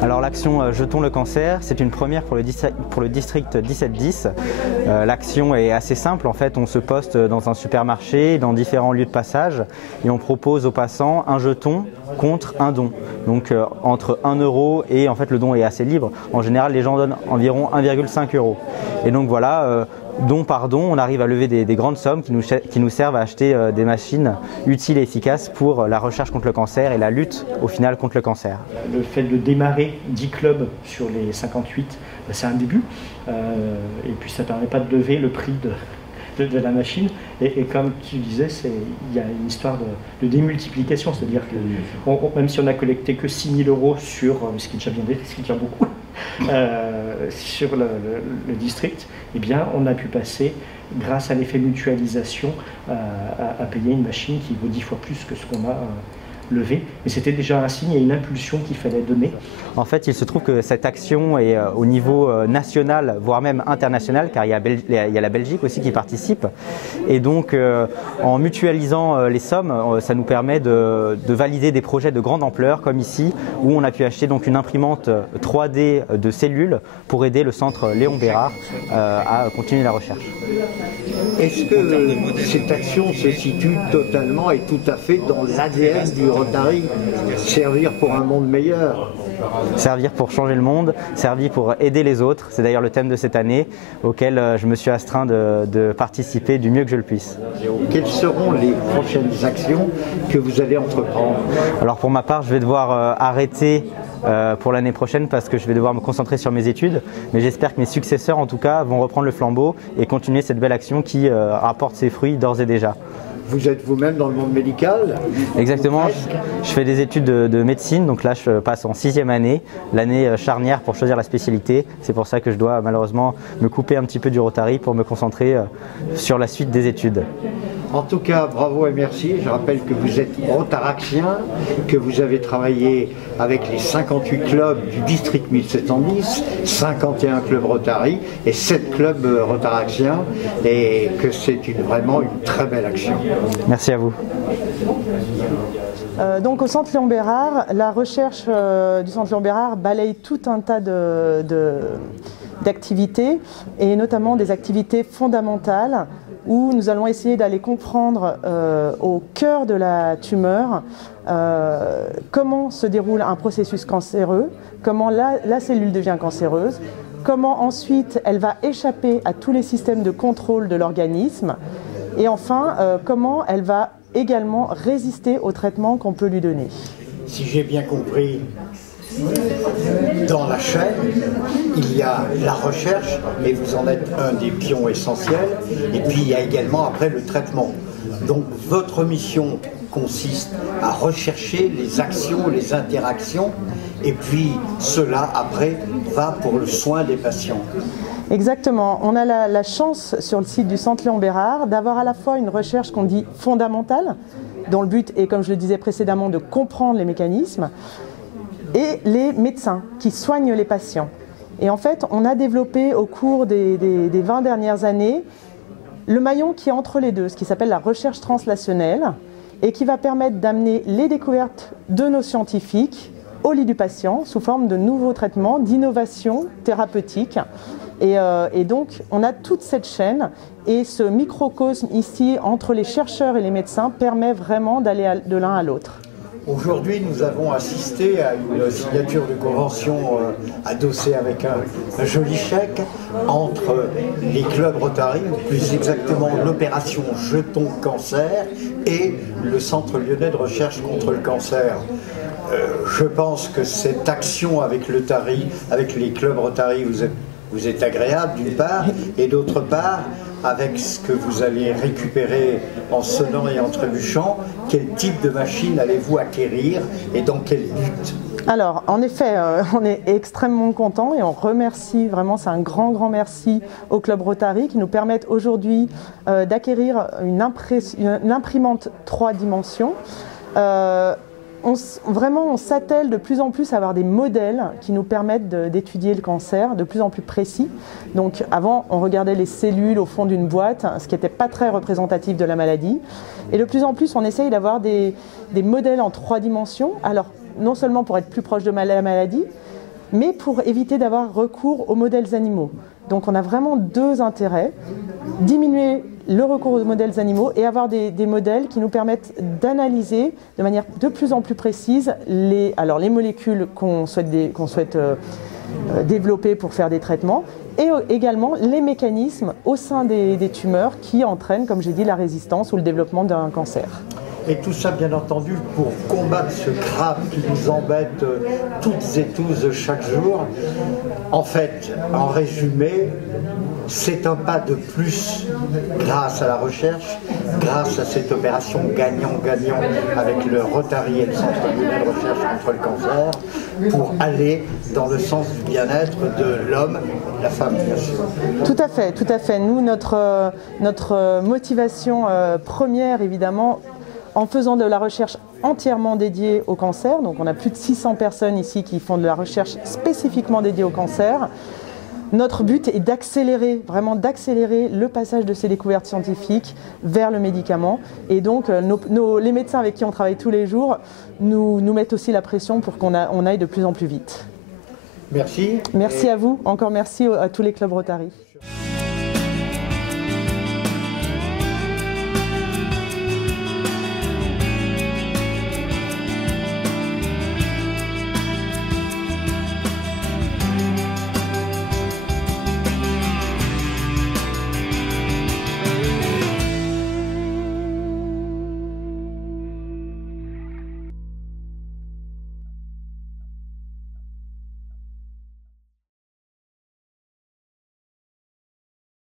Alors l'action Jetons le cancer, c'est une première pour le district 1710. L'action est assez simple, en fait on se poste dans un supermarché, dans différents lieux de passage et on propose aux passants un jeton contre un don. Donc entre 1 euro et en fait le don est assez libre. En général les gens donnent environ 1,5 €. Et donc voilà, don par don, on arrive à lever des grandes sommes qui nous servent à acheter des machines utiles et efficaces pour la recherche contre le cancer et la lutte au final contre le cancer. Le fait de démarrer 10 clubs sur les 58, c'est un début. Et puis ça ne permet pas de lever le prix de la machine. Et comme tu disais, il y a une histoire de démultiplication. C'est-à-dire que même si on n'a collecté que 6 000 € sur, ce qui est déjà bien, ce qui est déjà beaucoup, sur le district, eh bien, on a pu passer, grâce à l'effet mutualisation, à payer une machine qui vaut 10 fois plus que ce qu'on a levé. Mais c'était déjà un signe et une impulsion qu'il fallait donner. En fait, il se trouve que cette action est au niveau national, voire même international, car il y a la Belgique aussi qui participe. Et donc, en mutualisant les sommes, ça nous permet de valider des projets de grande ampleur, comme ici, où on a pu acheter donc une imprimante 3D de cellules pour aider le centre Léon Bérard à continuer la recherche. Est-ce que cette action se situe totalement et tout à fait dans l'ADN du Rotary, servir pour un monde meilleur? Servir pour changer le monde, servir pour aider les autres, c'est d'ailleurs le thème de cette année auquel je me suis astreint de participer du mieux que je le puisse. Quelles seront les prochaines actions que vous allez entreprendre? Alors pour ma part, je vais devoir arrêter pour l'année prochaine parce que je vais devoir me concentrer sur mes études, mais j'espère que mes successeurs en tout cas vont reprendre le flambeau et continuer cette belle action qui rapporte ses fruits d'ores et déjà. Vous êtes vous-même dans le monde médical? Exactement, je fais des études de médecine, donc là je passe en 6e année, l'année charnière pour choisir la spécialité. C'est pour ça que je dois malheureusement me couper un petit peu du Rotary pour me concentrer sur la suite des études. En tout cas, bravo et merci. Je rappelle que vous êtes rotaracien, que vous avez travaillé avec les 58 clubs du district 1710, 51 clubs Rotary et 7 clubs rotaractiens, et que c'est vraiment une très belle action. Merci à vous. Donc au Centre Léon Bérard, la recherche du Centre Léon Bérard balaye tout un tas d'activités, et notamment des activités fondamentales où nous allons essayer d'aller comprendre au cœur de la tumeur comment se déroule un processus cancéreux, comment la cellule devient cancéreuse, comment ensuite elle va échapper à tous les systèmes de contrôle de l'organisme, et enfin comment elle va également résister au traitement qu'on peut lui donner. Si j'ai bien compris, dans la chaîne, il y a la recherche, et vous en êtes un des pions essentiels, et puis il y a également après le traitement. Donc votre mission consiste à rechercher les actions, les interactions, et puis cela après va pour le soin des patients. Exactement. On a la chance sur le site du Centre Léon Bérard d'avoir à la fois une recherche qu'on dit fondamentale, dont le but est, comme je le disais précédemment, de comprendre les mécanismes, et les médecins qui soignent les patients. Et en fait, on a développé au cours des 20 dernières années le maillon qui est entre les deux, ce qui s'appelle la recherche translationnelle, et qui va permettre d'amener les découvertes de nos scientifiques au lit du patient sous forme de nouveaux traitements, d'innovations thérapeutiques. Et donc, on a toute cette chaîne, et ce microcosme ici entre les chercheurs et les médecins permet vraiment d'aller de l'un à l'autre. Aujourd'hui, nous avons assisté à une signature de convention adossée avec un joli chèque entre les clubs Rotary, plus exactement l'opération Jetons Cancer, et le Centre lyonnais de recherche contre le cancer. Je pense que cette action avec le Tary, avec les clubs Rotary, vous êtes agréable d'une part, et d'autre part, avec ce que vous allez récupérer en sonnant et en trébuchant, quel type de machine allez-vous acquérir et dans quel but? Alors, en effet, on est extrêmement contents et on remercie vraiment, c'est un grand merci au Club Rotary qui nous permettent aujourd'hui d'acquérir une imprimante 3 dimensions. On s'attelle de plus en plus à avoir des modèles qui nous permettent d'étudier le cancer de plus en plus précis. Donc avant, on regardait les cellules au fond d'une boîte, ce qui n'était pas très représentatif de la maladie. Et de plus en plus, on essaye d'avoir des modèles en 3 dimensions. Alors, non seulement pour être plus proche de la maladie, mais pour éviter d'avoir recours aux modèles animaux. Donc on a vraiment deux intérêts, diminuer le recours aux modèles animaux et avoir des modèles qui nous permettent d'analyser de manière de plus en plus précise les molécules qu'on souhaite développer pour faire des traitements et également les mécanismes au sein des tumeurs qui entraînent, comme j'ai dit, la résistance ou le développement d'un cancer. Et tout ça, bien entendu, pour combattre ce crame qui nous embête toutes et tous chaque jour. En fait, en résumé, c'est un pas de plus grâce à la recherche, grâce à cette opération gagnant-gagnant avec le Rotary et le Centre lyonnais de recherche contre le cancer, pour aller dans le sens du bien-être de l'homme, la femme, bien sûr. Tout à fait, tout à fait. Nous, notre motivation première, évidemment, en faisant de la recherche entièrement dédiée au cancer, donc on a plus de 600 personnes ici qui font de la recherche spécifiquement dédiée au cancer. Notre but est d'accélérer, vraiment d'accélérer le passage de ces découvertes scientifiques vers le médicament. Et donc les médecins avec qui on travaille tous les jours nous mettent aussi la pression pour qu'on aille de plus en plus vite. Merci. Merci à vous, encore merci à tous les clubs Rotary.